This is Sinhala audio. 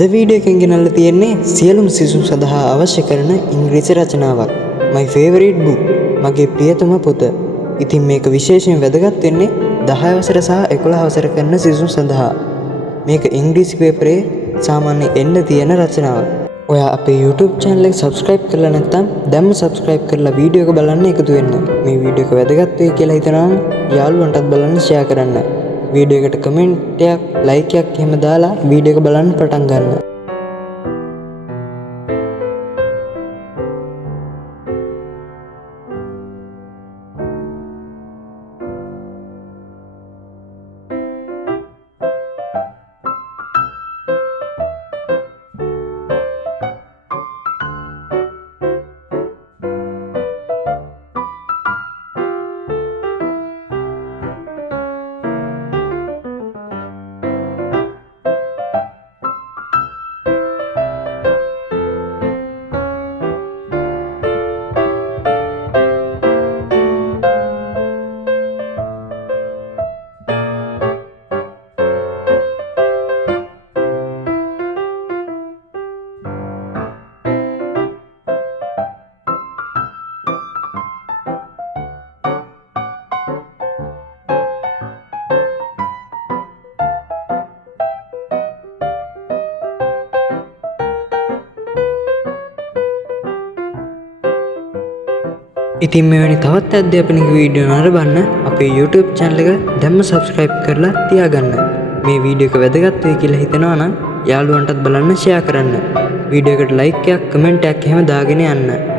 අද වීඩියෝ එකෙන් ගෙනල්ලා තියෙන්නේ සියලුම සිසුන් සඳහා අවශ්‍ය කරන ඉංග්‍රීසි රචනාවක්. My favorite book. මගේ ප්‍රියතම පොත. ඉතින් මේක විශේෂයෙන් වැදගත් වෙන්නේ 10 වසර සහ 11 වසර කරන සිසුන් සඳහා. මේක ඉංග්‍රීසි පේපරේ සාමාන්‍ය එන්න තියෙන රචනාවක්. ඔයා අපේ YouTube channel එක subscribe කරලා නැත්නම් දැම්ම subscribe කරලා වීඩියෝ එක බලන්න එකතු වෙන්න. මේ වීඩියෝ එක වැදගත් වෙයි කියලා හිතනවා නම් යාළුවන්ටත් බලන්න share කරන්න. වීඩියෝ එකට කමෙන්ට් එකක් ලයික් එකක් එහෙම දාලා වීඩියෝ එක බලන්න පටන් ගන්න. ඉතින් මෙවැනි තවත් අධ්‍යාපනික වීඩියෝ නරඹන්න අපේ YouTube channel එක දැම්ම subscribe කරලා තියාගන්න. මේ වීඩියෝ එක වැදගත් වෙයි කියලා හිතනවා නම් යාළුවන්ටත් බලන්න share කරන්න. වීඩියෝ එකට like එකක් comment එකක් එහෙම දාගෙන යන්න.